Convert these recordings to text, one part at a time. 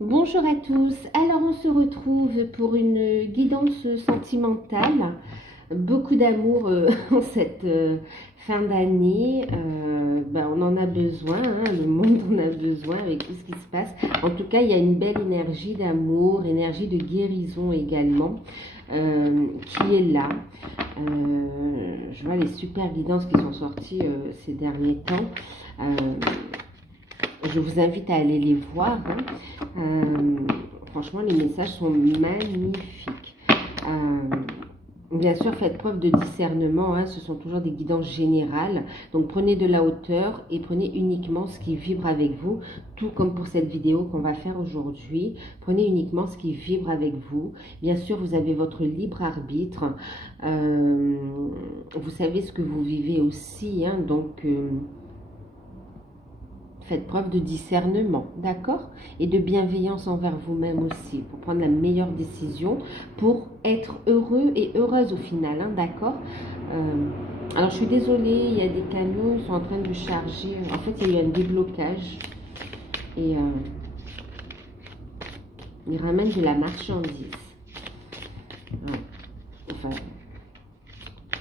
Bonjour à tous, alors on se retrouve pour une guidance sentimentale, beaucoup d'amour en cette fin d'année, on en a besoin, hein, le monde en a besoin avec tout ce qui se passe. En tout cas, il y a une belle énergie d'amour, énergie de guérison également qui est là. Je vois les super guidances qui sont sorties ces derniers temps. Je vous invite à aller les voir, hein. Franchement, les messages sont magnifiques. Bien sûr, faites preuve de discernement, hein, ce sont toujours des guidances générales. Donc, prenez de la hauteur et prenez uniquement ce qui vibre avec vous, tout comme pour cette vidéo qu'on va faire aujourd'hui. Prenez uniquement ce qui vibre avec vous. Bien sûr, vous avez votre libre arbitre. Vous savez ce que vous vivez aussi, hein, donc... faites preuve de discernement, d'accord? Et de bienveillance envers vous-même aussi, pour prendre la meilleure décision, pour être heureux et heureuse au final, hein, d'accord? Alors, je suis désolée, il y a des camions, ils sont en train de charger. En fait, il y a eu un déblocage. Et ils ramènent de la marchandise. Ouais. Enfin,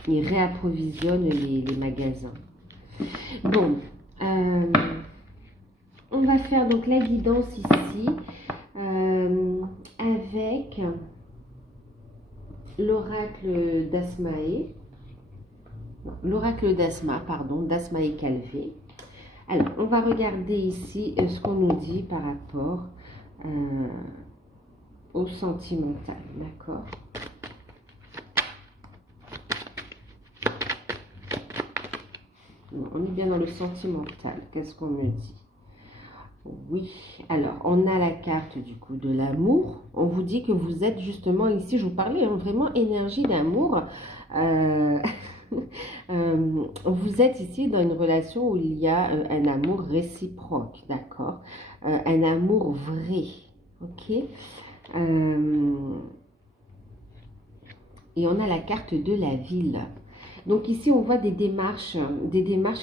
ils réapprovisionnent les magasins. Bon, on va faire donc la guidance ici avec l'oracle d'Asmaé. L'oracle d'Asma, pardon, d'Asmaé Calvé. Alors, on va regarder ici ce qu'on nous dit par rapport au sentimental, d'accord? On est bien dans le sentimental. Qu'est-ce qu'on me dit? Oui, alors on a la carte du coup de l'amour. On vous dit que vous êtes justement ici, je vous parlais vraiment énergie d'amour. Vous êtes ici dans une relation où il y a un amour réciproque, d'accord? Un amour vrai, ok? Et on a la carte de la ville. Donc ici, on voit des démarches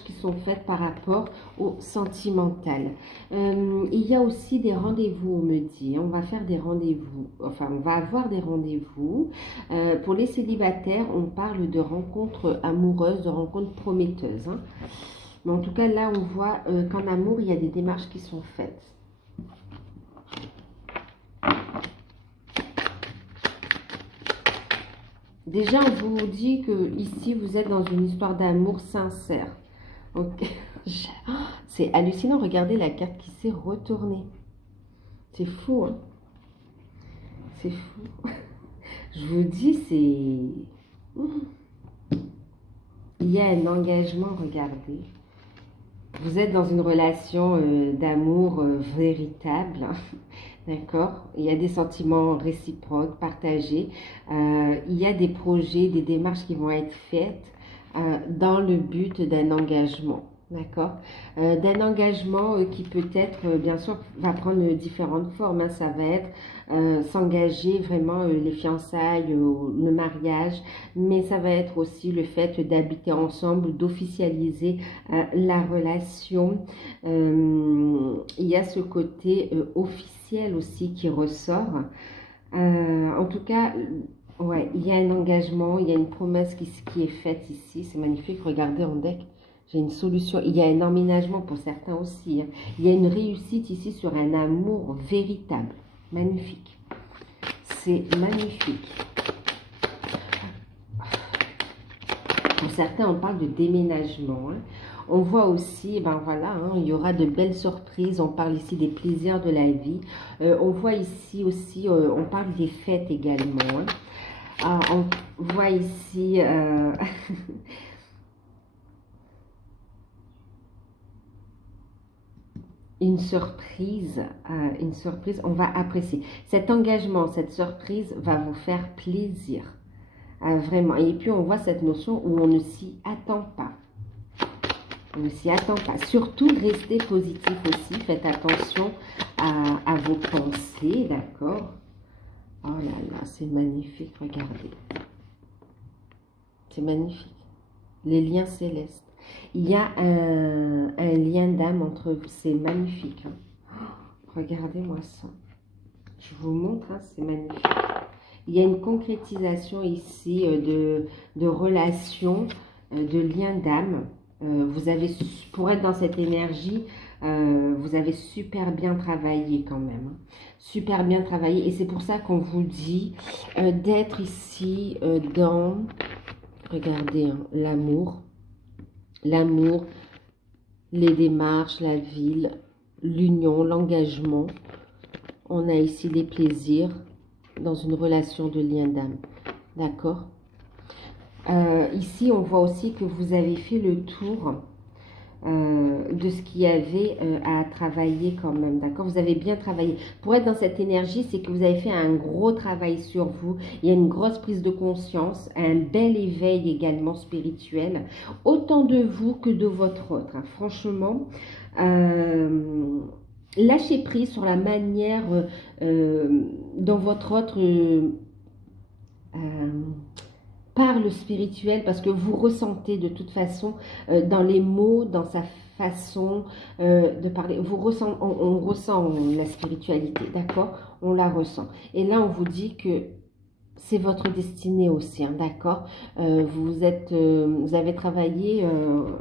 qui sont faites par rapport au sentimental. Il y a aussi des rendez-vous, on me dit. On va faire des rendez-vous. Enfin, on va avoir des rendez-vous. Pour les célibataires, on parle de rencontres amoureuses, de rencontres prometteuses, hein. Mais en tout cas, là, on voit qu'en amour, il y a des démarches qui sont faites. Déjà, on vous dit que ici, vous êtes dans une histoire d'amour sincère. Ok. C'est hallucinant. Regardez la carte qui s'est retournée. C'est fou, hein? C'est fou. Je vous dis, c'est... Il y a un engagement, regardez. Vous êtes dans une relation d'amour véritable. D'accord? Il y a des sentiments réciproques, partagés. Il y a des projets, des démarches qui vont être faites dans le but d'un engagement. D'accord? D'un engagement qui peut-être, bien sûr, va prendre différentes formes, hein. Ça va être s'engager vraiment les fiançailles, le mariage, mais ça va être aussi le fait d'habiter ensemble, d'officialiser la relation. Il y a ce côté officiel aussi qui ressort. En tout cas, ouais, il y a un engagement, il y a une promesse qui est faite ici. C'est magnifique. Regardez en deck. J'ai une solution. Il y a un emménagement pour certains aussi, hein. Il y a une réussite ici sur un amour véritable. Magnifique. C'est magnifique. Pour certains, on parle de déménagement, hein. On voit aussi, ben voilà, hein, il y aura de belles surprises. On parle ici des plaisirs de la vie. On voit ici aussi, on parle des fêtes également, hein. On voit ici... une surprise, on va apprécier. Cet engagement, cette surprise va vous faire plaisir, vraiment. Et puis, on voit cette notion où on ne s'y attend pas. On ne s'y attend pas. Surtout, restez positif aussi. Faites attention à vos pensées, d'accord? Oh là là, c'est magnifique, regardez. C'est magnifique. Les liens célestes. Il y a un lien d'âme entre vous. C'est magnifique, hein. Regardez-moi ça. Je vous montre, hein, c'est magnifique. Il y a une concrétisation ici de relations, de liens d'âme. Vous avez, pour être dans cette énergie, vous avez super bien travaillé quand même. Hein. Super bien travaillé. Et c'est pour ça qu'on vous dit d'être ici dans, regardez, hein, l'amour. L'amour, les démarches, la ville, l'union, l'engagement. On a ici des plaisirs dans une relation de lien d'âme. D'accord? Ici, on voit aussi que vous avez fait le tour de ce qu'il y avait à travailler quand même. D'accord? Vous avez bien travaillé. Pour être dans cette énergie, c'est que vous avez fait un gros travail sur vous. Il y a une grosse prise de conscience, un bel éveil également spirituel, autant de vous que de votre autre. Hein. Franchement, lâchez prise sur la manière dont votre autre parle spirituel, parce que vous ressentez de toute façon dans les mots, dans sa façon de parler, on ressent la spiritualité, d'accord? On la ressent. Et là, on vous dit que c'est votre destinée aussi, hein, d'accord? Vous avez travaillé,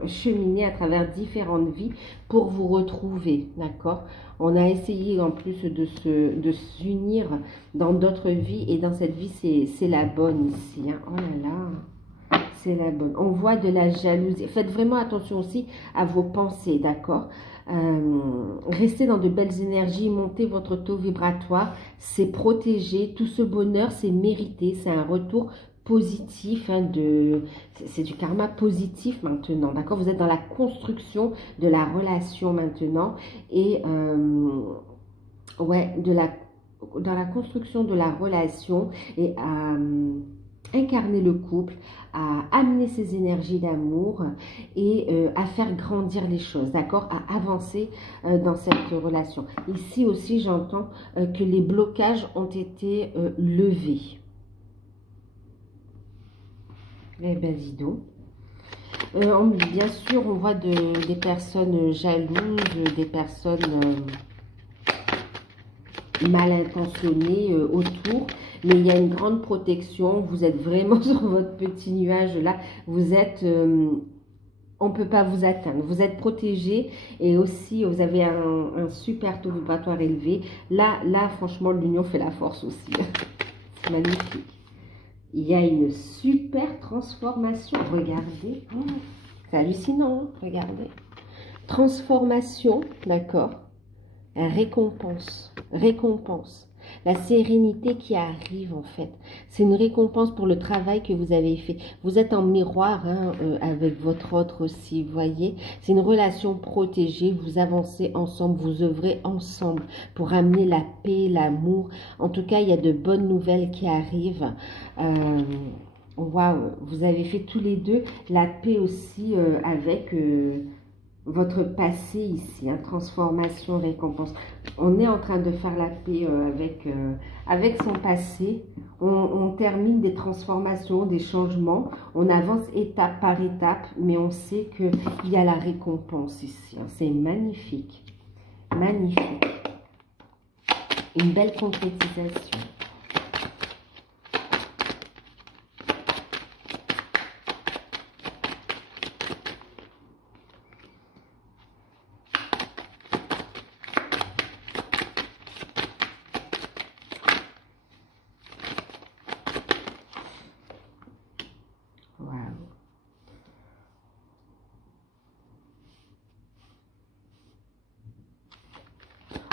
cheminé à travers différentes vies pour vous retrouver, d'accord? On a essayé en plus de s'unir dans d'autres vies, et dans cette vie, c'est la bonne ici, hein. Oh là là, c'est la bonne. On voit de la jalousie. Faites vraiment attention aussi à vos pensées, d'accord? Restez dans de belles énergies, montez votre taux vibratoire, c'est protégé, tout ce bonheur c'est mérité, c'est un retour positif, hein, c'est du karma positif maintenant, d'accord? Vous êtes dans la construction de la relation maintenant, et ouais, dans la construction de la relation, et incarner le couple, à amener ses énergies d'amour, et à faire grandir les choses, d'accord? À avancer dans cette relation. Ici aussi, j'entends que les blocages ont été levés. Eh ben, dis donc. Bien sûr, on voit des personnes jalouses, des personnes mal intentionnées autour, mais il y a une grande protection. Vous êtes vraiment sur votre petit nuage là. Vous êtes, on ne peut pas vous atteindre. Vous êtes protégé, et aussi vous avez un super taux vibratoire élevé. Là, franchement, l'union fait la force aussi. C'est magnifique. Il y a une super transformation. Regardez. Oh, c'est hallucinant. Hein, regardez. Transformation, d'accord. Récompense. Récompense. La sérénité qui arrive, en fait. C'est une récompense pour le travail que vous avez fait. Vous êtes en miroir, hein, avec votre autre aussi, vous voyez. C'est une relation protégée. Vous avancez ensemble, vous œuvrez ensemble pour amener la paix, l'amour. En tout cas, il y a de bonnes nouvelles qui arrivent. Waouh, vous avez fait tous les deux la paix aussi avec votre passé ici, hein, transformation, récompense. On est en train de faire la paix avec son passé. On termine des transformations, des changements. On avance étape par étape, mais on sait qu'il y a la récompense ici. Hein. C'est magnifique. Magnifique. Une belle concrétisation.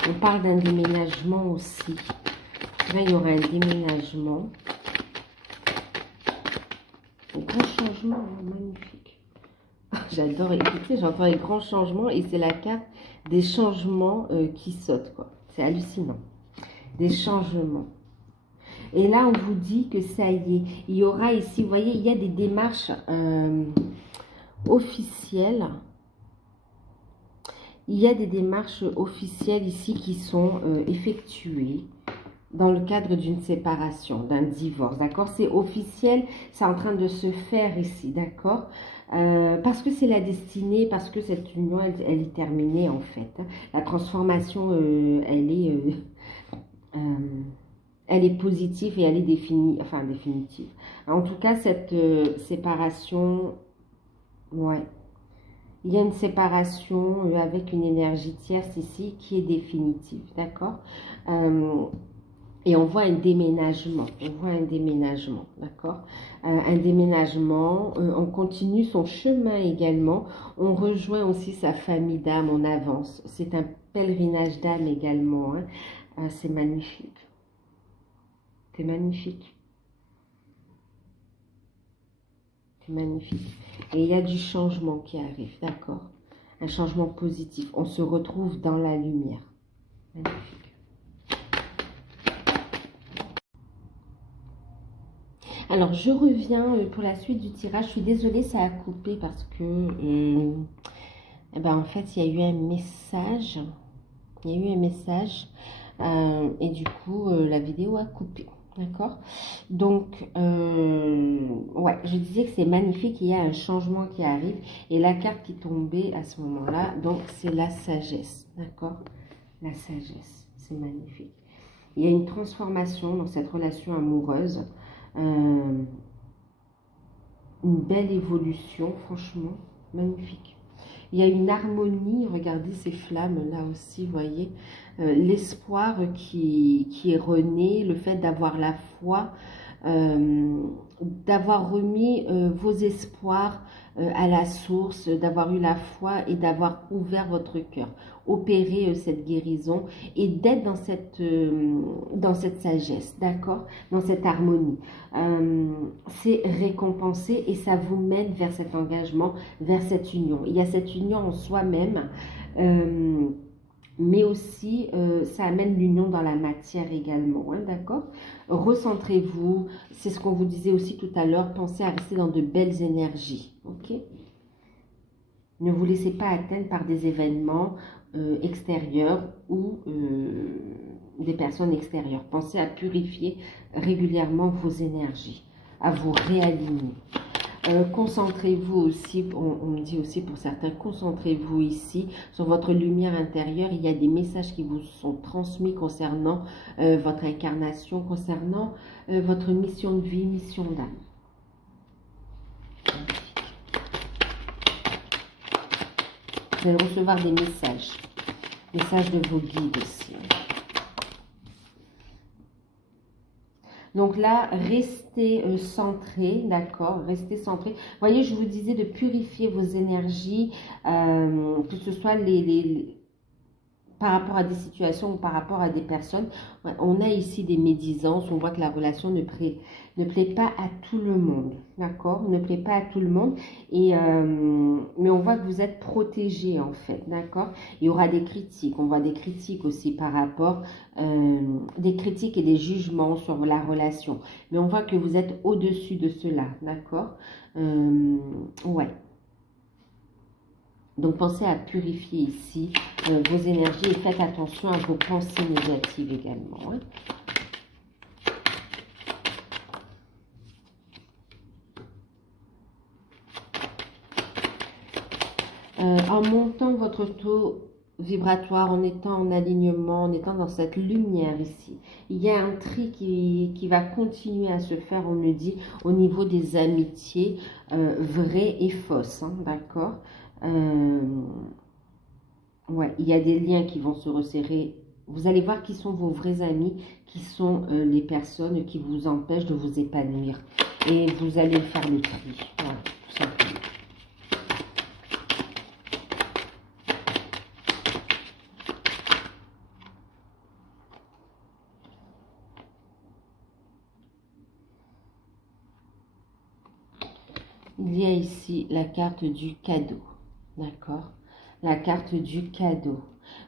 On parle d'un déménagement aussi. Là, il y aura un déménagement. Un grand changement, hein, magnifique. J'adore écouter, j'entends les grands changements, et c'est la carte des changements qui sautent, quoi. C'est hallucinant. Des changements. Et là, on vous dit que ça y est. Il y aura ici, vous voyez, il y a des démarches officielles. Il y a des démarches officielles ici qui sont effectuées dans le cadre d'une séparation, d'un divorce, d'accord? C'est officiel, c'est en train de se faire ici, d'accord? Parce que c'est la destinée, parce que cette union, elle est terminée en fait. La transformation, elle est elle est positive et elle est enfin définitive. En tout cas, cette séparation, ouais, il y a une séparation avec une énergie tierce ici qui est définitive, d'accord? Et on voit un déménagement, d'accord? Un déménagement, on continue son chemin également, on rejoint aussi sa famille d'âme, on avance. C'est un pèlerinage d'âme également, hein. C'est magnifique, c'est magnifique, c'est magnifique. Et il y a du changement qui arrive, d'accord? Un changement positif, on se retrouve dans la lumière. Magnifique. Alors, je reviens pour la suite du tirage. Je suis désolée, ça a coupé parce que, eh ben, en fait, il y a eu un message. Il y a eu un message et du coup, la vidéo a coupé. D'accord? Donc, ouais, je disais que c'est magnifique. Il y a un changement qui arrive. Et la carte qui tombait à ce moment-là, donc, c'est la sagesse. D'accord? La sagesse. C'est magnifique. Il y a une transformation dans cette relation amoureuse. Une belle évolution, franchement, magnifique. Il y a une harmonie, regardez ces flammes là aussi, vous voyez, l'espoir qui est rené, le fait d'avoir la foi, d'avoir remis vos espoirs à la source, d'avoir eu la foi et d'avoir ouvert votre cœur, opérer cette guérison et d'être dans cette sagesse, d'accord, dans cette harmonie. C'est récompensé et ça vous mène vers cet engagement, vers cette union. Il y a cette union en soi-même, mais aussi ça amène l'union dans la matière également, hein, d'accord? Recentrez-vous, c'est ce qu'on vous disait aussi tout à l'heure, pensez à rester dans de belles énergies, ok? Ne vous laissez pas atteindre par des événements extérieurs ou des personnes extérieures. Pensez à purifier régulièrement vos énergies, à vous réaligner. Concentrez-vous aussi, on me dit aussi pour certains, concentrez-vous ici sur votre lumière intérieure. Il y a des messages qui vous sont transmis concernant votre incarnation, concernant votre mission de vie, mission d'âme. Vous allez recevoir des messages de vos guides aussi. Donc là, restez centré, d'accord? Restez centré. Vous voyez, je vous disais de purifier vos énergies, que ce soit par rapport à des situations ou par rapport à des personnes. On a ici des médisances, on voit que la relation ne plaît pas à tout le monde, d'accord? Ne plaît pas à tout le monde, et, mais on voit que vous êtes protégé en fait, d'accord? Il y aura des critiques, on voit des critiques aussi par rapport, des critiques et des jugements sur la relation, mais on voit que vous êtes au-dessus de cela, d'accord? Ouais. Donc, pensez à purifier ici vos énergies et faites attention à vos pensées négatives également, hein. En montant votre taux vibratoire, en étant en alignement, en étant dans cette lumière ici, il y a un tri qui va continuer à se faire, on me dit, au niveau des amitiés vraies et fausses, hein, d'accord? Ouais, il y a des liens qui vont se resserrer. Vous allez voir qui sont vos vrais amis, qui sont les personnes qui vous empêchent de vous épanouir. Et vous allez faire le tri. Voilà, tout simplement. Il y a ici la carte du cadeau. D'accord? La carte du cadeau.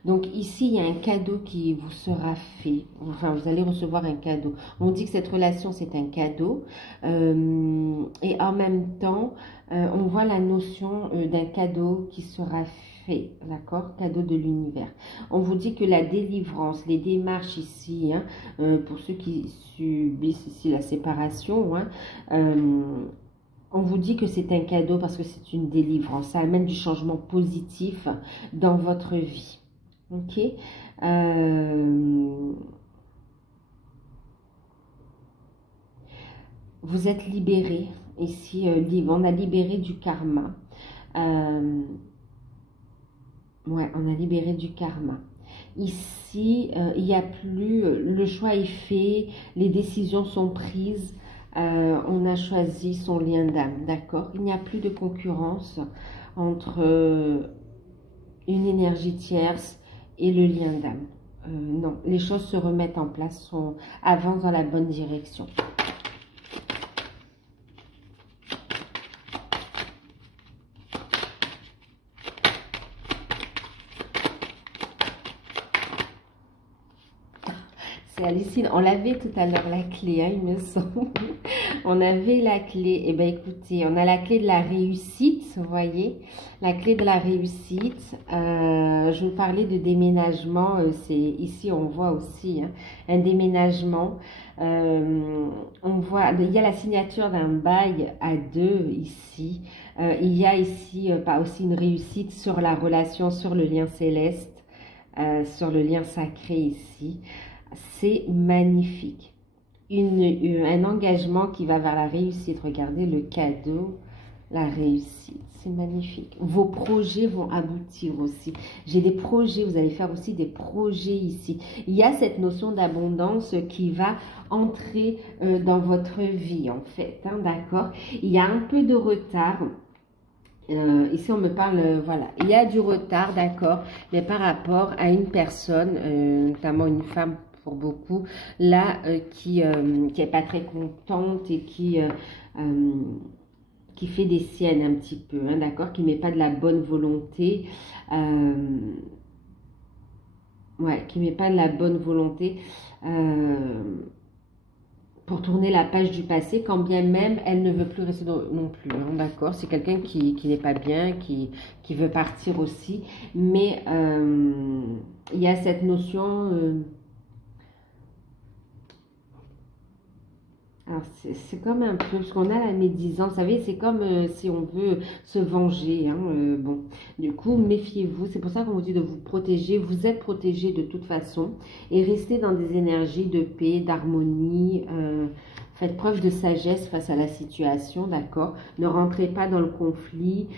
Donc ici, il y a un cadeau qui vous sera fait. Enfin, vous allez recevoir un cadeau. On dit que cette relation, c'est un cadeau. Et en même temps, on voit la notion d'un cadeau qui sera fait. D'accord? Cadeau de l'univers. On vous dit que la délivrance, les démarches ici, hein, pour ceux qui subissent ici la séparation, hein, on vous dit que c'est un cadeau parce que c'est une délivrance. Ça amène du changement positif dans votre vie. Ok? Vous êtes libéré. Ici, on a libéré du karma. Ouais, on a libéré du karma. Ici, il n'y a plus, le choix est fait, les décisions sont prises, on a choisi son lien d'âme, d'accord? Il n'y a plus de concurrence entre une énergie tierce et le lien d'âme. Non, les choses se remettent en place, avancent dans la bonne direction. C'est hallucinant. On l'avait tout à l'heure, la clé, hein, il me semble. On avait la clé. Eh bien, écoutez, on a la clé de la réussite, vous voyez. La clé de la réussite. Je vous parlais de déménagement. C'est ici, on voit aussi hein, un déménagement. On voit, il y a la signature d'un bail à deux ici. Il y a ici pas aussi une réussite sur la relation, sur le lien céleste, sur le lien sacré ici. C'est magnifique. Un engagement qui va vers la réussite. Regardez le cadeau, la réussite. C'est magnifique. Vos projets vont aboutir aussi. J'ai des projets, vous allez faire aussi des projets ici. Il y a cette notion d'abondance qui va entrer dans votre vie en fait. Hein, d'accord? Il y a un peu de retard. Ici, on me parle, voilà, il y a du retard, d'accord, mais par rapport à une personne, notamment une femme pour beaucoup, là, qui est pas très contente et qui fait des siennes un petit peu, hein, d'accord, qui met pas de la bonne volonté, ouais, qui met pas de la bonne volonté, pour tourner la page du passé, quand bien même elle ne veut plus rester non plus. Hein, d'accord? C'est quelqu'un qui n'est pas bien, qui veut partir aussi. Mais il y a cette notion... alors c'est comme un peu, parce qu'on a la médisance, vous savez, c'est comme si on veut se venger. Hein, bon, du coup, méfiez-vous. C'est pour ça qu'on vous dit de vous protéger. Vous êtes protégé de toute façon. Et restez dans des énergies de paix, d'harmonie. Faites preuve de sagesse face à la situation, d'accord? Ne rentrez pas dans le conflit.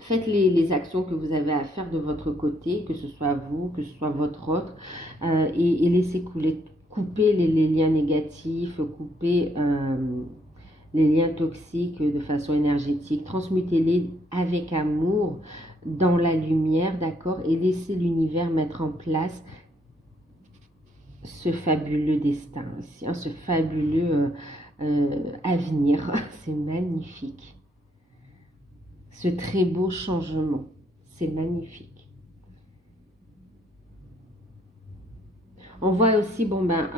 Faites les actions que vous avez à faire de votre côté, que ce soit vous, que ce soit votre autre, et laissez couler. Coupez les liens négatifs, coupez les liens toxiques de façon énergétique, transmutez-les avec amour dans la lumière, d'accord? Et laissez l'univers mettre en place ce fabuleux destin ici, hein, ce fabuleux avenir. C'est magnifique. Ce très beau changement. C'est magnifique. On voit aussi, bon ben,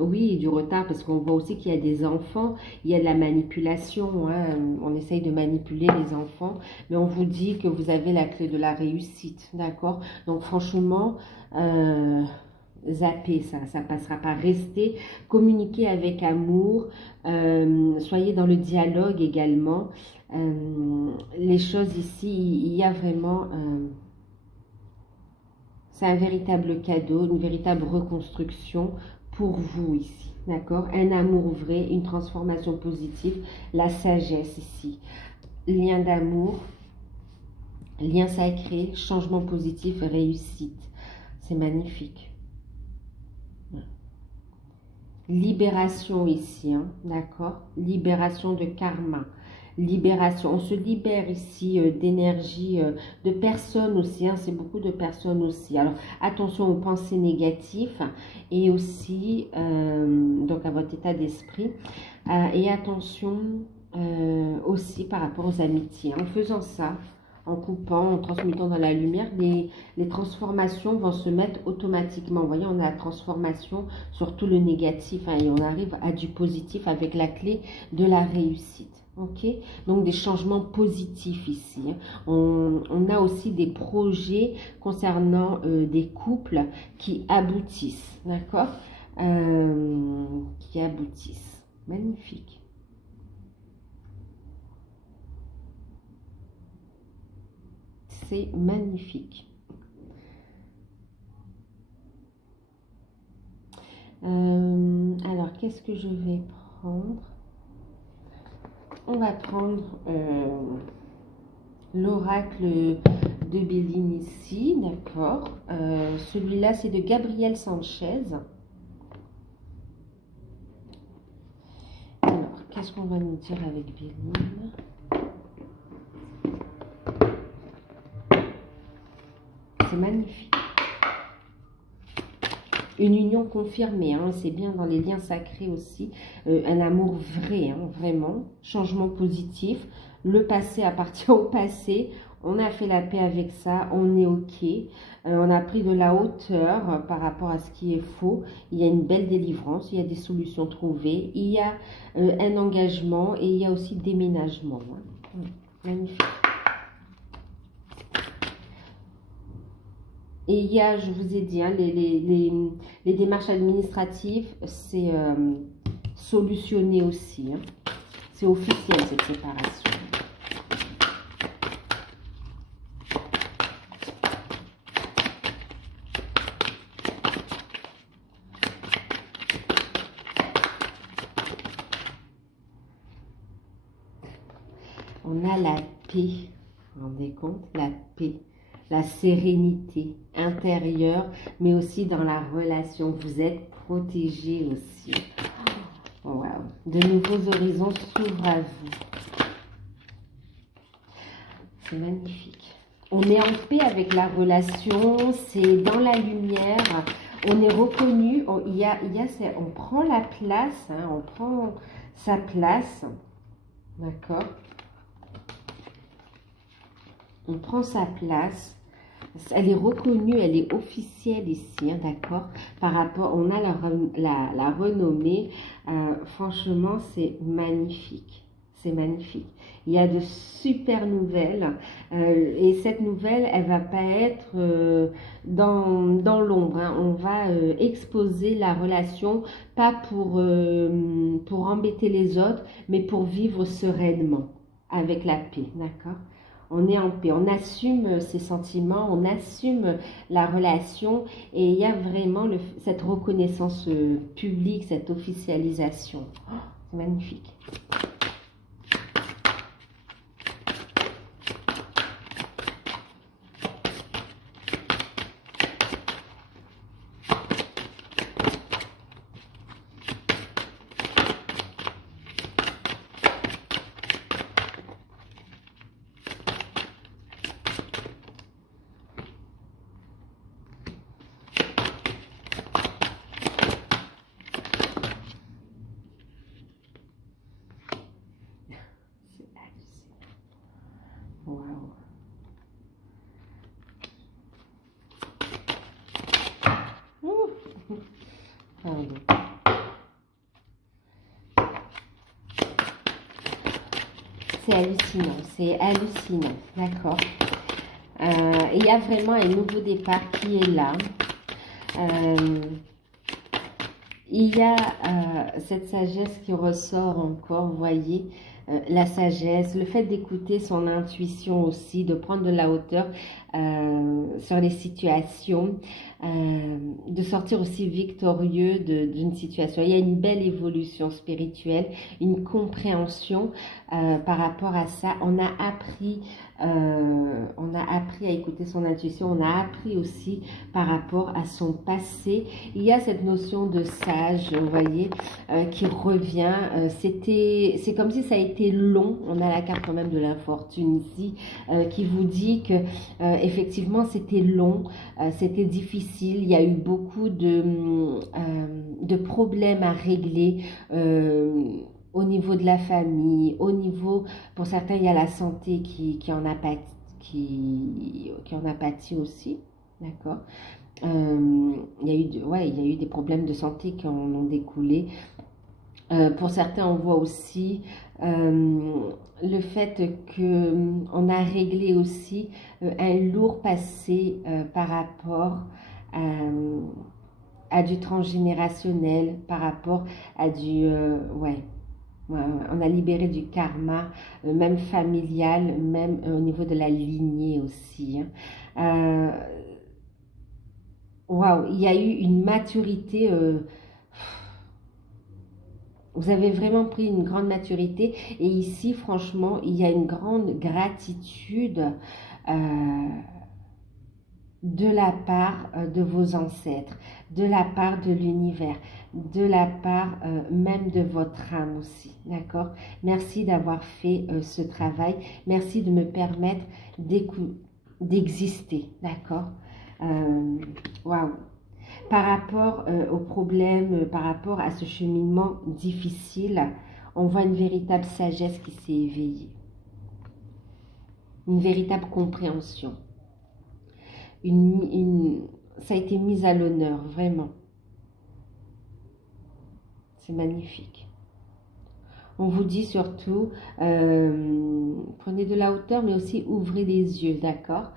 oui, du retard, parce qu'on voit aussi qu'il y a des enfants, il y a de la manipulation, hein, on essaye de manipuler les enfants, mais on vous dit que vous avez la clé de la réussite, d'accord? Donc franchement, zappez ça, ça passera pas. Restez, communiquez avec amour, soyez dans le dialogue également. Les choses ici, il y a vraiment... c'est un véritable cadeau, une véritable reconstruction pour vous ici, d'accord? Un amour vrai, une transformation positive, la sagesse ici. Lien d'amour, lien sacré, changement positif, réussite. C'est magnifique. Libération ici, hein, d'accord? Libération de karma. Libération, on se libère ici d'énergie, de personnes aussi, hein, c'est beaucoup de personnes aussi. Alors attention aux pensées négatives et aussi donc à votre état d'esprit et attention aussi par rapport aux amitiés. En faisant ça, en coupant, en transmutant dans la lumière, les transformations vont se mettre automatiquement. Vous voyez, on a la transformation sur tout le négatif hein, et on arrive à du positif avec la clé de la réussite. Ok, donc des changements positifs ici. Hein. On a aussi des projets concernant des couples qui aboutissent, d'accord, qui aboutissent. Magnifique. C'est magnifique. Alors, qu'est-ce que je vais prendre? On va prendre l'oracle de Béline ici, d'accord. Celui-là, c'est de Gabriel Sanchez. Alors, qu'est-ce qu'on va nous dire avec Béline? C'est magnifique. Une union confirmée, hein, c'est bien dans les liens sacrés aussi. Un amour vrai, hein, vraiment. Changement positif. Le passé appartient au passé. On a fait la paix avec ça. On est OK. On a pris de la hauteur par rapport à ce qui est faux. Il y a une belle délivrance. Il y a des solutions trouvées. Il y a un engagement et il y a aussi déménagement. Hein. Magnifique. Et il y a, je vous ai dit, hein, les démarches administratives, c'est solutionné aussi. Hein. C'est officiel cette séparation. On a la paix, vous vous rendez compte? La paix. La sérénité intérieure, mais aussi dans la relation. Vous êtes protégé aussi. Wow. De nouveaux horizons s'ouvrent à vous. C'est magnifique. On est en paix avec la relation, c'est dans la lumière, on est reconnu, on prend la place, hein, on prend sa place, d'accord? On prend sa place. Elle est reconnue, elle est officielle ici, hein, d'accord? Par rapport, on a la renommée. Franchement, c'est magnifique. C'est magnifique. Il y a de super nouvelles. Et cette nouvelle, elle va pas être dans l'ombre. Hein. On va exposer la relation, pas pour embêter les autres, mais pour vivre sereinement, avec la paix, d'accord? On est en paix, on assume ses sentiments, on assume la relation et il y a vraiment cette reconnaissance publique, cette officialisation. Oh, c'est magnifique. Wow. Pardon. C'est hallucinant, d'accord. Il y a vraiment un nouveau départ qui est là. Il y a cette sagesse qui ressort encore, vous voyez, la sagesse, le fait d'écouter son intuition aussi, de prendre de la hauteur sur les situations, de sortir aussi victorieux d'une situation. Il y a une belle évolution spirituelle, une compréhension par rapport à ça. On a appris à écouter son intuition, on a appris aussi par rapport à son passé. Il y a cette notion de sage, vous voyez, qui revient. C'est comme si ça a été long. On a la carte quand même de l'infortune ici, qui vous dit que effectivement c'était long, c'était difficile. Il y a eu beaucoup de problèmes à régler. Au niveau de la famille, au niveau, pour certains, il y a la santé qui en a pâti, qui en a pâti aussi, d'accord. Il y a eu des problèmes de santé qui en ont découlé. Pour certains, on voit aussi le fait qu'on a réglé aussi un lourd passé par rapport à du transgénérationnel, par rapport à du... on a libéré du karma, même familial, même au niveau de la lignée aussi. Hein. Waouh, il y a eu une maturité Vous avez vraiment pris une grande maturité. Et ici, franchement, il y a une grande gratitude de la part de vos ancêtres, de la part de l'univers, de la part même de votre âme aussi, d'accord? Merci d'avoir fait ce travail, merci de me permettre d'exister, d'accord? Waouh! Par rapport aux problèmes, par rapport à ce cheminement difficile, on voit une véritable sagesse qui s'est éveillée, une véritable compréhension. Ça a été mis à l'honneur, vraiment. C'est magnifique. On vous dit surtout, prenez de la hauteur, mais aussi ouvrez les yeux, d'accord?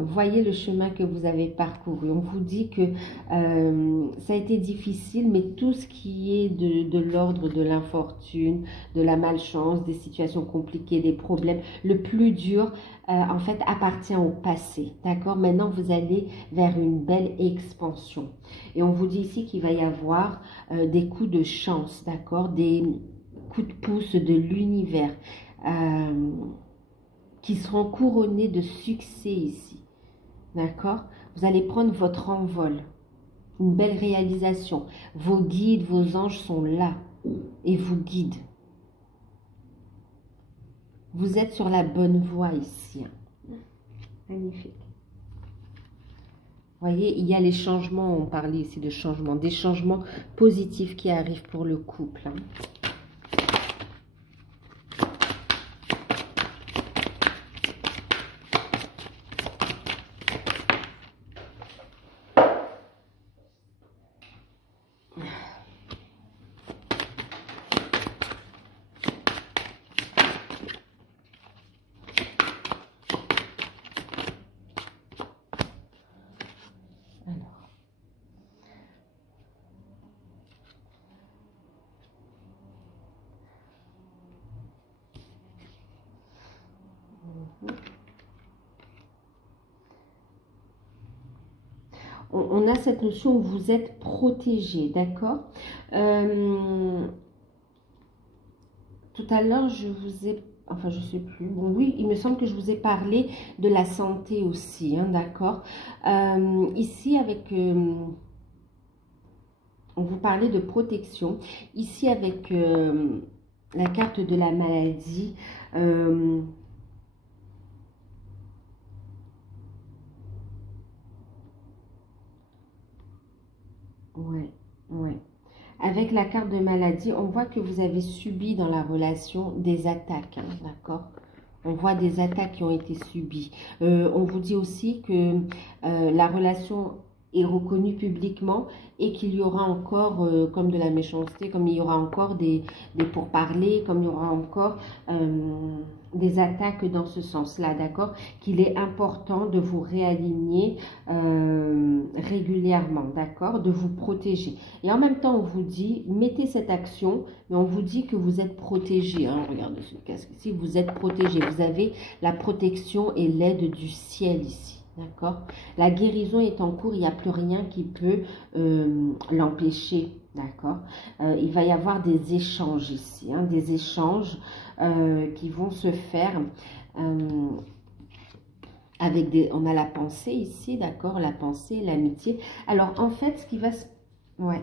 Voyez le chemin que vous avez parcouru. On vous dit que ça a été difficile, mais tout ce qui est de l'ordre de l'infortune, de la malchance, des situations compliquées, des problèmes, le plus dur, en fait, appartient au passé, d'accord? Maintenant, vous allez vers une belle expansion. Et on vous dit ici qu'il va y avoir des coups de chance, d'accord? Des coups de pouce de l'univers qui seront couronnés de succès ici, d'accord? Vous allez prendre votre envol, une belle réalisation. Vos guides, vos anges sont là et vous guident. Vous êtes sur la bonne voie ici. Magnifique. Vous voyez, il y a les changements, on parlait ici de changements, des changements positifs qui arrivent pour le couple. On a cette notion où vous êtes protégé, d'accord? Tout à l'heure, je vous ai... Enfin, je ne sais plus. Bon, oui, il me semble que je vous ai parlé de la santé aussi, hein, d'accord? Ici, avec... on vous parlait de protection. Ici, avec la carte de la maladie... ouais. Avec la carte de maladie, on voit que vous avez subi dans la relation des attaques, hein, d'accord? On voit des attaques qui ont été subies. On vous dit aussi que la relation est reconnue publiquement et qu'il y aura encore, comme de la méchanceté, comme il y aura encore des pourparlers, comme il y aura encore des attaques dans ce sens-là, d'accord? Qu'il est important de vous réaligner régulièrement, d'accord? De vous protéger. Et en même temps, on vous dit, mettez cette action, mais on vous dit que vous êtes protégé. Hein, regardez ce casque ici, vous êtes protégé. Vous avez la protection et l'aide du ciel ici. D'accord? La guérison est en cours, il n'y a plus rien qui peut l'empêcher. D'accord? Il va y avoir des échanges ici, hein, des échanges qui vont se faire avec des... On a la pensée ici, d'accord? La pensée, l'amitié. Alors, en fait, ce qui va se... Ouais.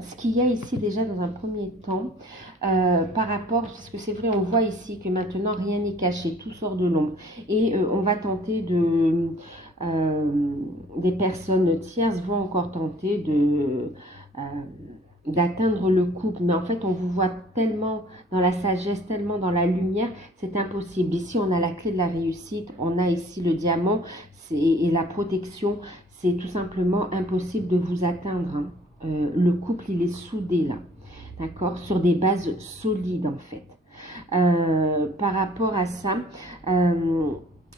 Ce qu'il y a ici déjà dans un premier temps, par rapport, parce que c'est vrai, on voit ici que maintenant rien n'est caché, tout sort de l'ombre. Et on va tenter de... des personnes tierces vont encore tenter de... d'atteindre le couple, mais en fait on vous voit tellement dans la sagesse, tellement dans la lumière, c'est impossible. Ici on a la clé de la réussite, on a ici le diamant et la protection, c'est tout simplement impossible de vous atteindre, hein. Le couple il est soudé là, d'accord, sur des bases solides en fait. Par rapport à ça,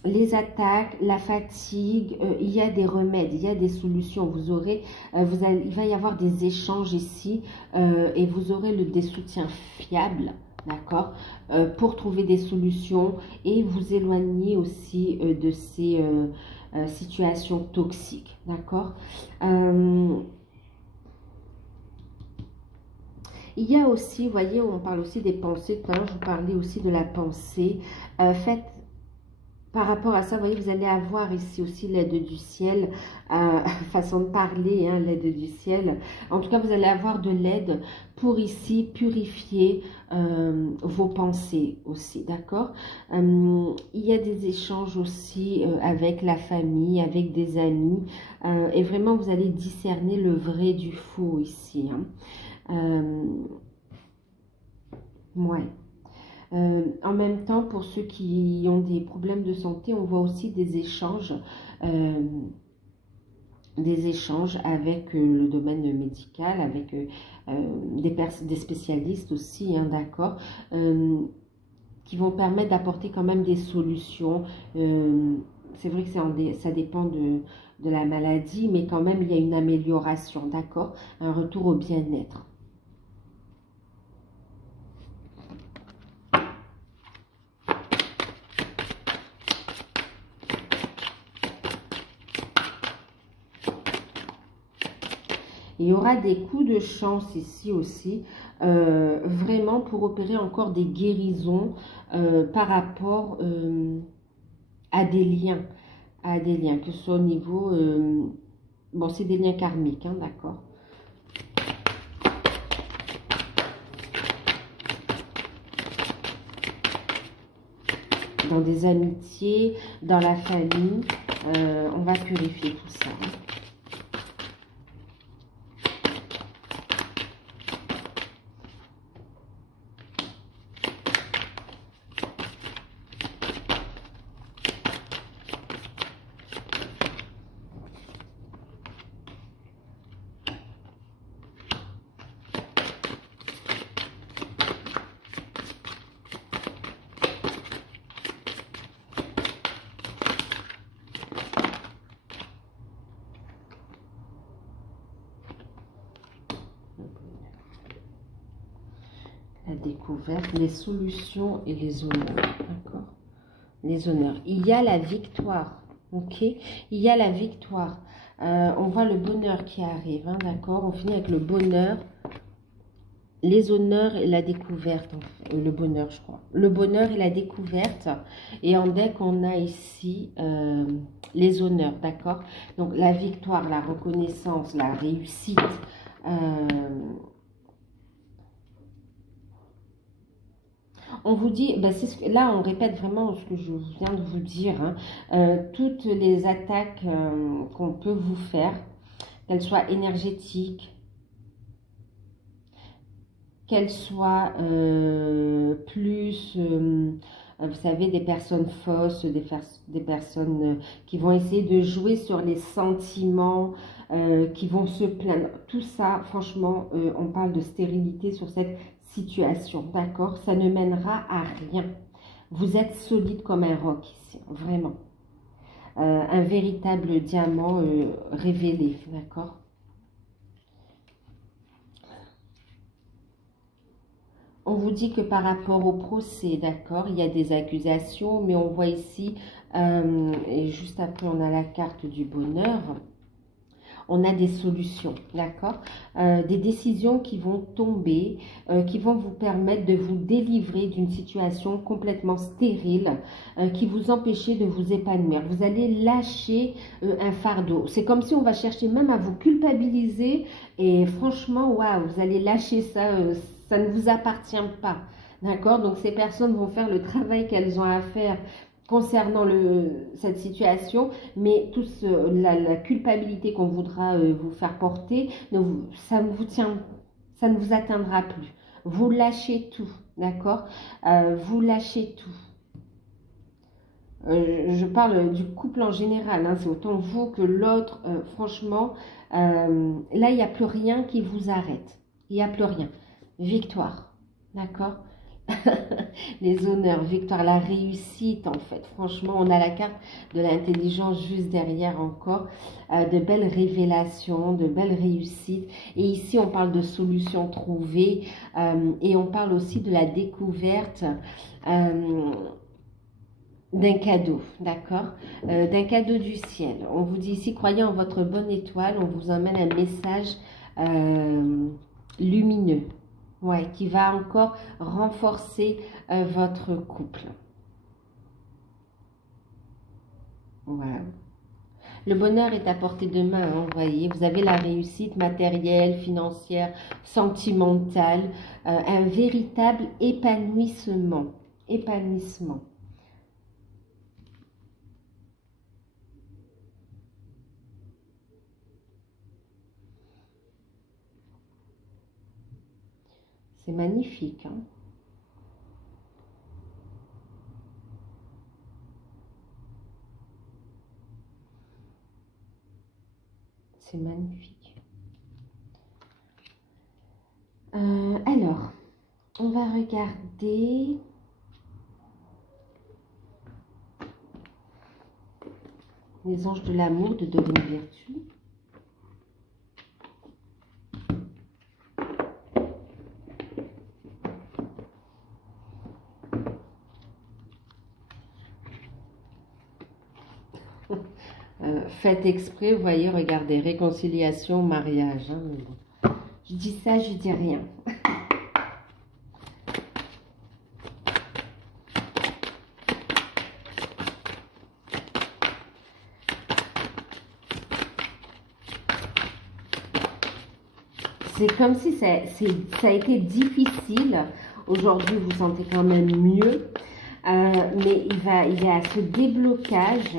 les attaques, la fatigue, il y a des remèdes, il y a des solutions. Vous aurez, il va y avoir des échanges ici et vous aurez des soutiens fiables, d'accord, pour trouver des solutions et vous éloigner aussi de ces situations toxiques, d'accord. Il y a aussi, vous voyez, on parle aussi des pensées. Tout à l'heure, je vous parlais aussi de la pensée. Faites par rapport à ça, vous voyez, vous allez avoir ici aussi l'aide du ciel, façon de parler, hein, l'aide du ciel. En tout cas, vous allez avoir de l'aide pour ici purifier vos pensées aussi, d'accord? Il y a des échanges aussi avec la famille, avec des amis, et vraiment, vous allez discerner le vrai du faux ici, hein. Ouais. En même temps, pour ceux qui ont des problèmes de santé, on voit aussi euh, des échanges avec le domaine médical, avec des spécialistes aussi, hein, d'accord, qui vont permettre d'apporter quand même des solutions. C'est vrai que ça dépend de la maladie, mais quand même, il y a une amélioration, d'accord, un retour au bien-être. Il y aura des coups de chance ici aussi, vraiment pour opérer encore des guérisons par rapport à des liens, que ce soit au niveau, bon c'est des liens karmiques, hein, d'accord. Dans des amitiés, dans la famille, on va purifier tout ça, hein. La découverte, les solutions et les honneurs, d'accord. Les honneurs. Il y a la victoire, ok. Il y a la victoire. On voit le bonheur qui arrive, hein, d'accord. On finit avec le bonheur, les honneurs et la découverte. Le bonheur, je crois. Le bonheur et la découverte. Et en deck, on a ici les honneurs, d'accord. Donc, la victoire, la reconnaissance, la réussite. On vous dit, ben là on répète vraiment ce que je viens de vous dire, hein. Toutes les attaques qu'on peut vous faire, qu'elles soient énergétiques, qu'elles soient plus, vous savez, des personnes fausses, des personnes qui vont essayer de jouer sur les sentiments, qui vont se plaindre. Tout ça, franchement, on parle de stérilité sur cette situation, d'accord? Ça ne mènera à rien. Vous êtes solide comme un roc ici, vraiment. Un véritable diamant révélé, d'accord? On vous dit que par rapport au procès, d'accord, il y a des accusations, mais on voit ici, et juste après on a la carte du bonheur, on a des solutions, d'accord, des décisions qui vont tomber, qui vont vous permettre de vous délivrer d'une situation complètement stérile, qui vous empêchait de vous épanouir. Vous allez lâcher un fardeau. C'est comme si on va chercher même à vous culpabiliser et franchement, waouh, vous allez lâcher ça, ça ne vous appartient pas. D'accord? Donc ces personnes vont faire le travail qu'elles ont à faire concernant cette situation, mais la culpabilité qu'on voudra vous faire porter, ça ne vous atteindra plus. Vous lâchez tout, d'accord? Vous lâchez tout. Je parle du couple en général, hein, c'est autant vous que l'autre. Franchement, là, il n'y a plus rien qui vous arrête. Il n'y a plus rien. Victoire, d'accord? Les honneurs, victoire, la réussite en fait. Franchement, on a la carte de l'intelligence juste derrière encore. De belles révélations, de belles réussites. Et ici, on parle de solutions trouvées. Et on parle aussi de la découverte d'un cadeau, d'accord, d'un cadeau du ciel. On vous dit ici, croyez en votre bonne étoile. On vous emmène un message lumineux. Ouais, qui va encore renforcer votre couple. Voilà. Le bonheur est à portée de main, hein, vous voyez. Vous avez la réussite matérielle, financière, sentimentale, un véritable épanouissement. Épanouissement. C'est magnifique, hein. C'est magnifique. Alors, on va regarder les anges de l'amour de Dorine Virtue. Faites exprès, vous voyez, regardez, réconciliation, mariage. Hein, mais bon. Je dis ça, je dis rien. C'est comme si ça a été difficile. Aujourd'hui, vous vous sentez quand même mieux. Mais il y a ce déblocage.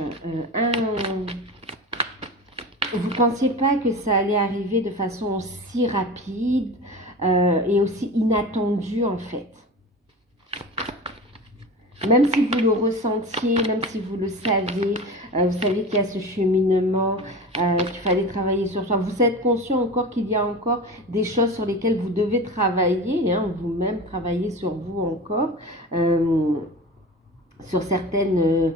Vous ne pensiez pas que ça allait arriver de façon aussi rapide et aussi inattendue en fait. Même si vous le ressentiez, même si vous le savez, vous savez qu'il y a ce cheminement, qu'il fallait travailler sur soi. Vous êtes conscient encore qu'il y a encore des choses sur lesquelles vous devez travailler, hein, vous-même travailler sur vous encore, sur certaines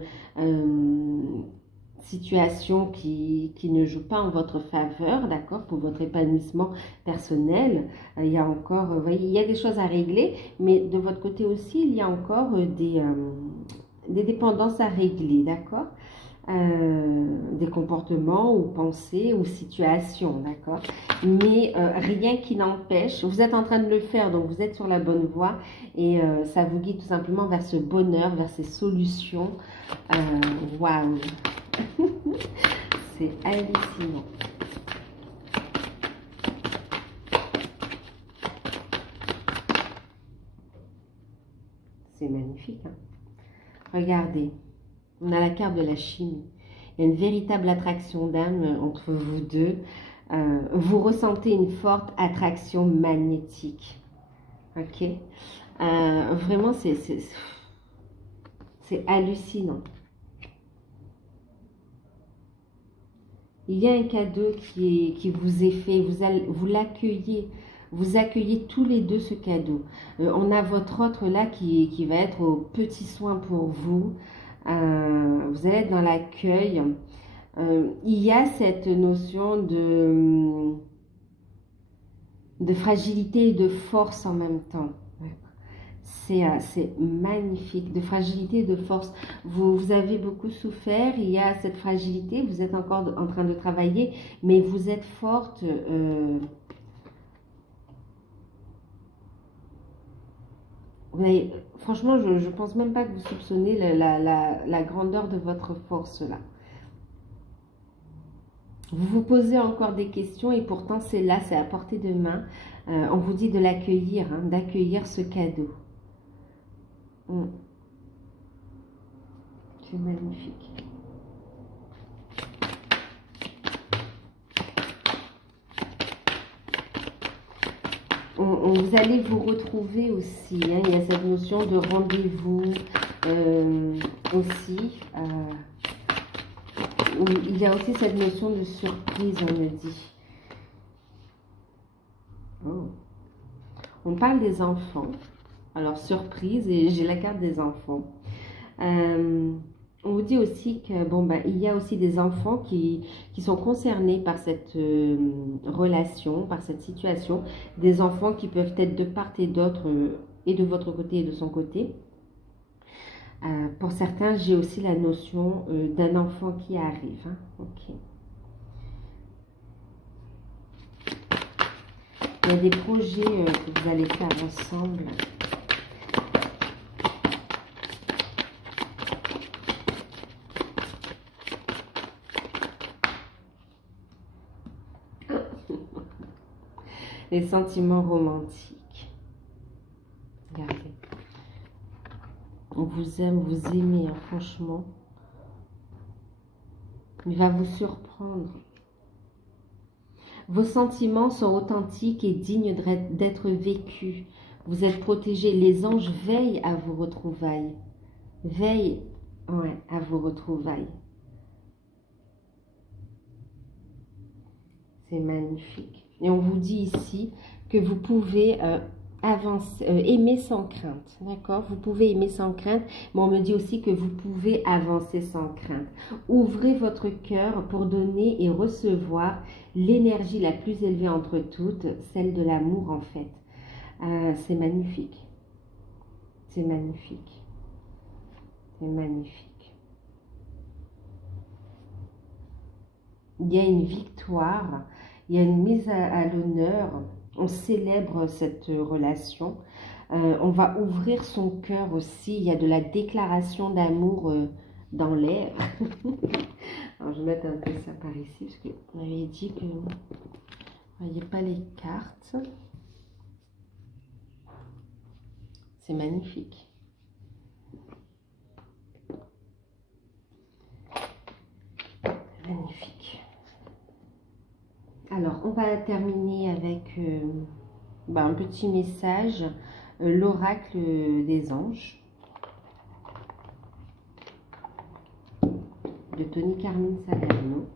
situations qui ne jouent pas en votre faveur, d'accord, pour votre épanouissement personnel. Il y a encore, vous voyez, il y a des choses à régler, mais de votre côté aussi, il y a encore des dépendances à régler, d'accord, des comportements ou pensées ou situations, d'accord, mais rien qui n'empêche, vous êtes en train de le faire, donc vous êtes sur la bonne voie et ça vous guide tout simplement vers ce bonheur, vers ces solutions. Waouh. C'est hallucinant. C'est magnifique, hein? Regardez, on a la carte de la chimie. Il y a une véritable attraction d'âme entre vous deux. Vous ressentez une forte attraction magnétique. Ok? Vraiment, c'est hallucinant. Il y a un cadeau qui vous est fait, vous l'accueillez, vous accueillez tous les deux ce cadeau. On a votre autre là qui va être aux petits soins pour vous. Vous allez être dans l'accueil. Il y a cette notion de fragilité et de force en même temps. C'est magnifique, de fragilité et de force. Vous avez beaucoup souffert, il y a cette fragilité, vous êtes encore en train de travailler, mais vous êtes forte. Franchement, je ne pense même pas que vous soupçonnez la grandeur de votre force là. Vous vous posez encore des questions et pourtant c'est là, c'est à portée de main. On vous dit de l'accueillir, hein, d'accueillir ce cadeau. C'est magnifique. Vous allez vous retrouver aussi, hein, il y a cette notion de rendez-vous aussi. Il y a aussi cette notion de surprise, on me dit. Oh. On parle des enfants. Alors, surprise, et j'ai la carte des enfants. On vous dit aussi que il y a aussi des enfants qui sont concernés par cette relation, par cette situation. Des enfants qui peuvent être de part et d'autre, et de votre côté et de son côté. Pour certains, j'ai aussi la notion d'un enfant qui arrive. Hein. Ok. Il y a des projets que vous allez faire ensemble. Les sentiments romantiques. Regardez. On vous aime, vous aimez, hein, franchement. Il va vous surprendre. Vos sentiments sont authentiques et dignes d'être vécus. Vous êtes protégés. Les anges veillent à vos retrouvailles. Veillent, ouais, à vos retrouvailles. C'est magnifique. Et on vous dit ici que vous pouvez avancer, aimer sans crainte. D'accord? Vous pouvez aimer sans crainte, mais on me dit aussi que vous pouvez avancer sans crainte. Ouvrez votre cœur pour donner et recevoir l'énergie la plus élevée entre toutes, celle de l'amour en fait. C'est magnifique. C'est magnifique. C'est magnifique. Il y a une victoire, il y a une mise à l'honneur, on célèbre cette relation. On va ouvrir son cœur aussi, il y a de la déclaration d'amour dans l'air. Alors je vais mettre un peu ça par ici, parce qu'on avait dit que vous ne voyez pas les cartes. C'est magnifique. Magnifique. Alors, on va terminer avec un petit message, l'oracle des anges, de Tony Carmine Salerno.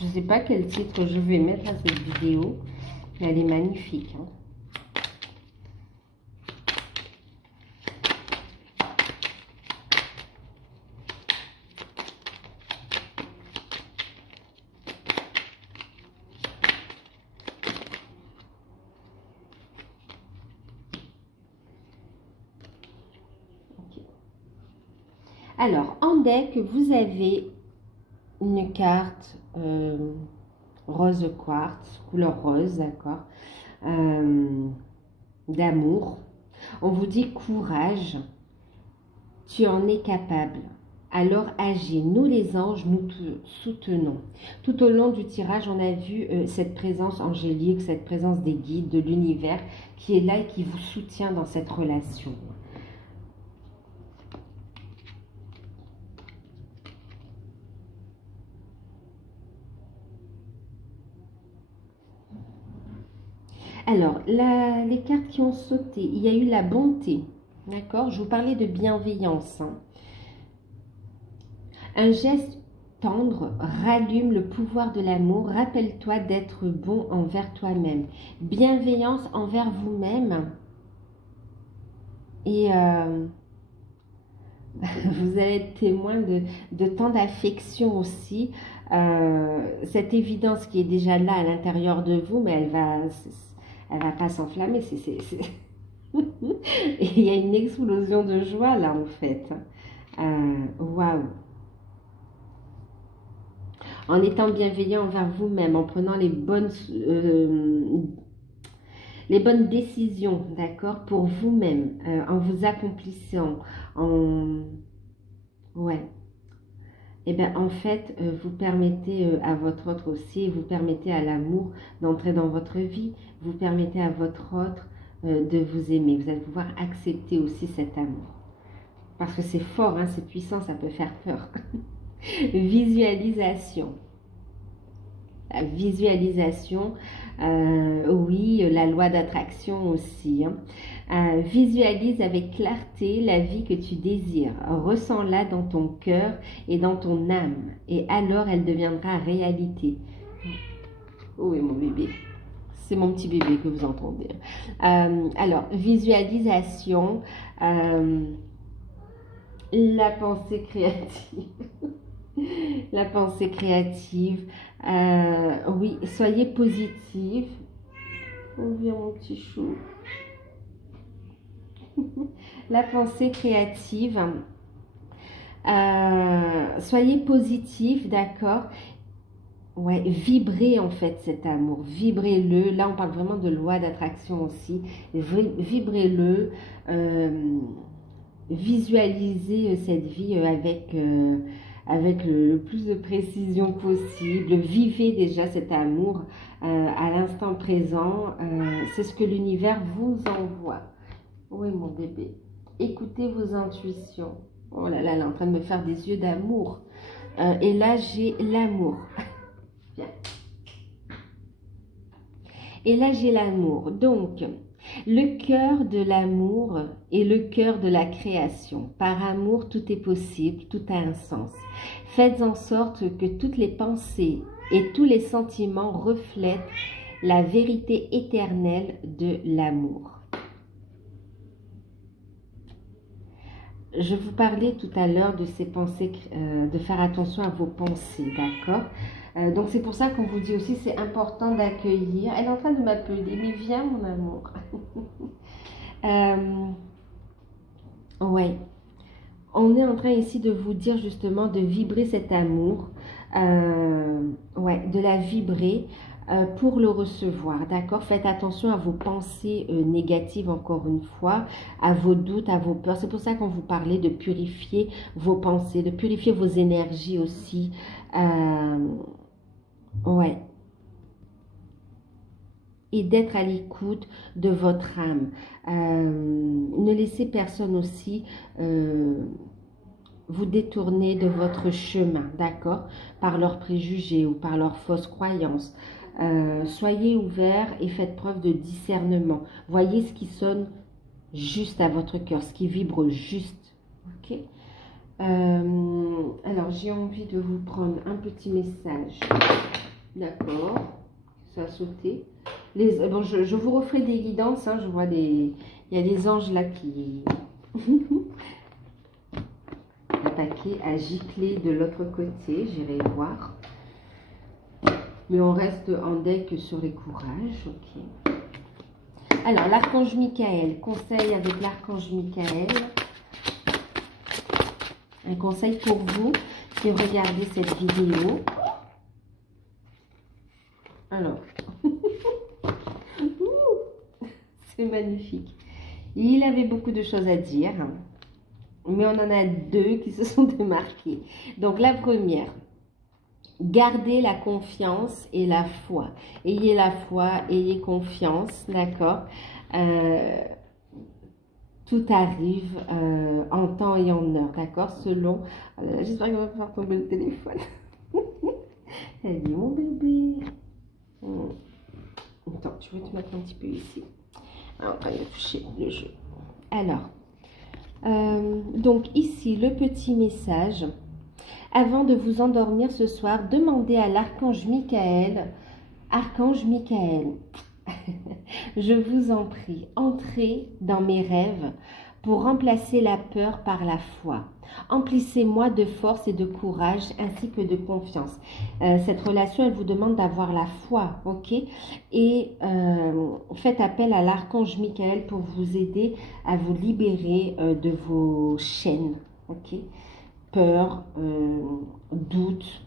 Je ne sais pas quel titre je vais mettre à cette vidéo, mais elle est magnifique, hein. Alors, en deck, vous avez une carte rose quartz, couleur rose, d'accord, d'amour. On vous dit courage, tu en es capable. Alors agis, nous les anges, nous te soutenons. Tout au long du tirage, on a vu cette présence angélique, cette présence des guides, de l'univers qui est là et qui vous soutient dans cette relation. Alors, les cartes qui ont sauté, il y a eu la bonté, d'accord? Je vous parlais de bienveillance, hein. Un geste tendre rallume le pouvoir de l'amour. Rappelle-toi d'être bon envers toi-même. Bienveillance envers vous-même. Et vous allez être témoin de tant d'affection aussi. Cette évidence qui est déjà là à l'intérieur de vous, mais elle va pas s'enflammer. Il y a une explosion de joie là en fait. Waouh! En étant bienveillant envers vous-même, en prenant les bonnes décisions, d'accord, pour vous-même, en vous accomplissant, ouais. Et bien, en fait, vous permettez à votre autre aussi, vous permettez à l'amour d'entrer dans votre vie, vous permettez à votre autre de vous aimer. Vous allez pouvoir accepter aussi cet amour. Parce que c'est fort, hein, c'est puissant, ça peut faire peur. Visualisation. La visualisation, oui, la loi d'attraction aussi, hein. Visualise avec clarté la vie que tu désires. Ressens-la dans ton cœur et dans ton âme. Et alors, elle deviendra réalité. Oh, et mon bébé. C'est mon petit bébé que vous entendez. Alors, visualisation, la pensée créative. La pensée créative. Oui, soyez positive. Oh, viens mon petit chou. La pensée créative. Soyez positif, d'accord? Ouais, vibrez en fait cet amour, vibrez-le. Là, on parle vraiment de loi d'attraction aussi. Vibrez-le, visualisez cette vie avec le plus de précision possible. Vivez déjà cet amour à l'instant présent. C'est ce que l'univers vous envoie. Oui, mon bébé. Écoutez vos intuitions. Oh là là, elle est en train de me faire des yeux d'amour. Et là, j'ai l'amour. Bien. Et là, j'ai l'amour. Donc, le cœur de l'amour est le cœur de la création. Par amour, tout est possible, tout a un sens. Faites en sorte que toutes les pensées et tous les sentiments reflètent la vérité éternelle de l'amour. Je vous parlais tout à l'heure de ces pensées, de faire attention à vos pensées, d'accord? Donc c'est pour ça qu'on vous dit aussi, c'est important d'accueillir. Elle est en train de m'appeler, mais viens mon amour. Ouais, on est en train ici de vous dire justement de vibrer cet amour, ouais, de la vibrer pour le recevoir, d'accord? Faites attention à vos pensées négatives encore une fois, à vos doutes, à vos peurs. C'est pour ça qu'on vous parlait de purifier vos pensées, de purifier vos énergies aussi. Ouais. Et d'être à l'écoute de votre âme. Ne laissez personne aussi vous détourner de votre chemin, d'accord? Par leurs préjugés ou par leurs fausses croyances. Soyez ouverts et faites preuve de discernement. Voyez ce qui sonne juste à votre cœur, ce qui vibre juste. Ok? Alors, j'ai envie de vous prendre un petit message. D'accord? Ça a sauté. Bon, je vous referai des guidances. Hein, je vois il y a des anges là qui... Le paquet a giclé de l'autre côté. J'irai voir. Mais on reste en deck sur les courages. Ok. Alors, l'archange Michael. Conseil avec l'archange Michael. Un conseil pour vous qui regardez cette vidéo. Alors, c'est magnifique. Il avait beaucoup de choses à dire, mais on en a deux qui se sont démarquées. Donc, la première, gardez la confiance et la foi. Ayez la foi, ayez confiance, d'accord? Tout arrive en temps et en heure, d'accord? Selon... J'espère qu'on va pouvoir tomber le téléphone. Elle dit, mon bébé. Attends, je vais te mettre un petit peu ici. En train de toucher le jeu. Alors, donc ici, le petit message. Avant de vous endormir ce soir, demandez à l'archange Michael, archange Michael, je vous en prie, entrez dans mes rêves pour remplacer la peur par la foi. Emplissez-moi de force et de courage ainsi que de confiance. Cette relation, elle vous demande d'avoir la foi, ok? Et faites appel à l'archange Michael pour vous aider à vous libérer de vos chaînes, ok? Peur, doute.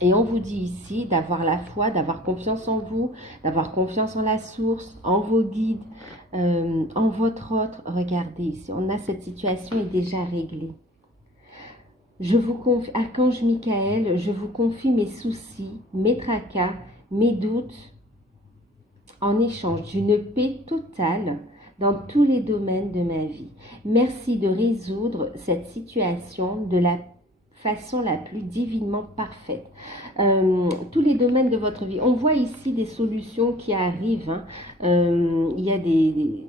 Et on vous dit ici d'avoir la foi, d'avoir confiance en vous, d'avoir confiance en la source, en vos guides, en votre autre. Regardez ici, on a cette situation est déjà réglée. Je vous confie, archange Michael, je vous confie mes soucis, mes tracas, mes doutes, en échange d'une paix totale dans tous les domaines de ma vie. Merci de résoudre cette situation de la façon la plus divinement parfaite. Tous les domaines de votre vie. On voit ici des solutions qui arrivent. Hein. Il y a des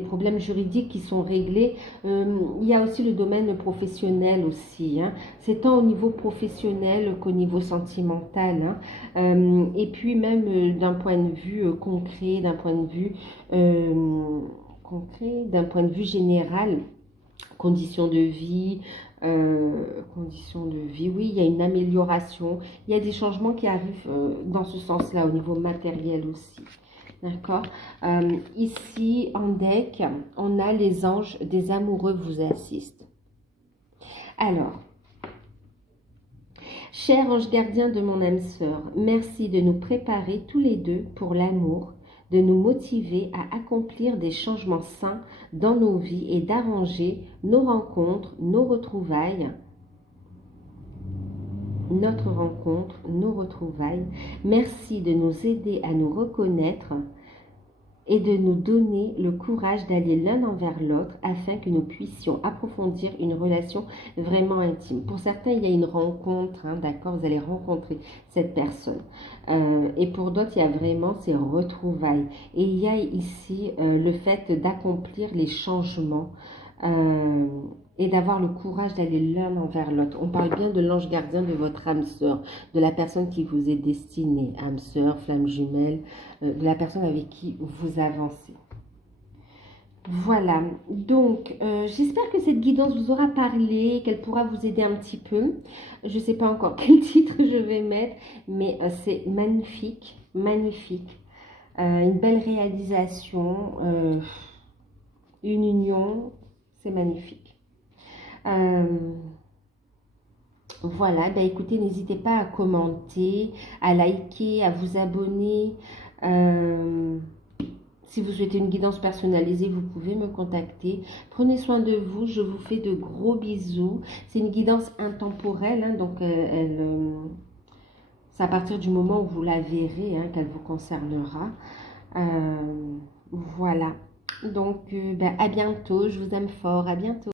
problèmes juridiques qui sont réglés. Il y a aussi le domaine professionnel aussi. Hein. C'est tant au niveau professionnel qu'au niveau sentimental. Hein. Et puis même d'un point de vue concret, d'un point de vue général, conditions de vie, oui, il y a une amélioration, il y a des changements qui arrivent dans ce sens-là, au niveau matériel aussi. D'accord. Ici, en deck, on a les anges des amoureux vous assistent. Alors, cher ange gardien de mon âme sœur, merci de nous préparer tous les deux pour l'amour, de nous motiver à accomplir des changements sains dans nos vies et d'arranger nos rencontres, nos retrouvailles, notre rencontre, nos retrouvailles. Merci de nous aider à nous reconnaître et de nous donner le courage d'aller l'un envers l'autre afin que nous puissions approfondir une relation vraiment intime. Pour certains, il y a une rencontre, hein, d'accord, vous allez rencontrer cette personne. Et pour d'autres, il y a vraiment ces retrouvailles. Et il y a ici le fait d'accomplir les changements et d'avoir le courage d'aller l'un envers l'autre. On parle bien de l'ange gardien de votre âme sœur, de la personne qui vous est destinée, âme sœur, flamme jumelle, de la personne avec qui vous avancez. Voilà, donc j'espère que cette guidance vous aura parlé, qu'elle pourra vous aider un petit peu. Je ne sais pas encore quel titre je vais mettre, mais c'est magnifique, magnifique. Une belle réalisation, une union, c'est magnifique. Voilà, ben écoutez, n'hésitez pas à commenter, à liker, à vous abonner. Si vous souhaitez une guidance personnalisée, vous pouvez me contacter. Prenez soin de vous, je vous fais de gros bisous. C'est une guidance intemporelle, hein, donc c'est à partir du moment où vous la verrez hein, qu'elle vous concernera. Voilà, donc ben, à bientôt, je vous aime fort, à bientôt.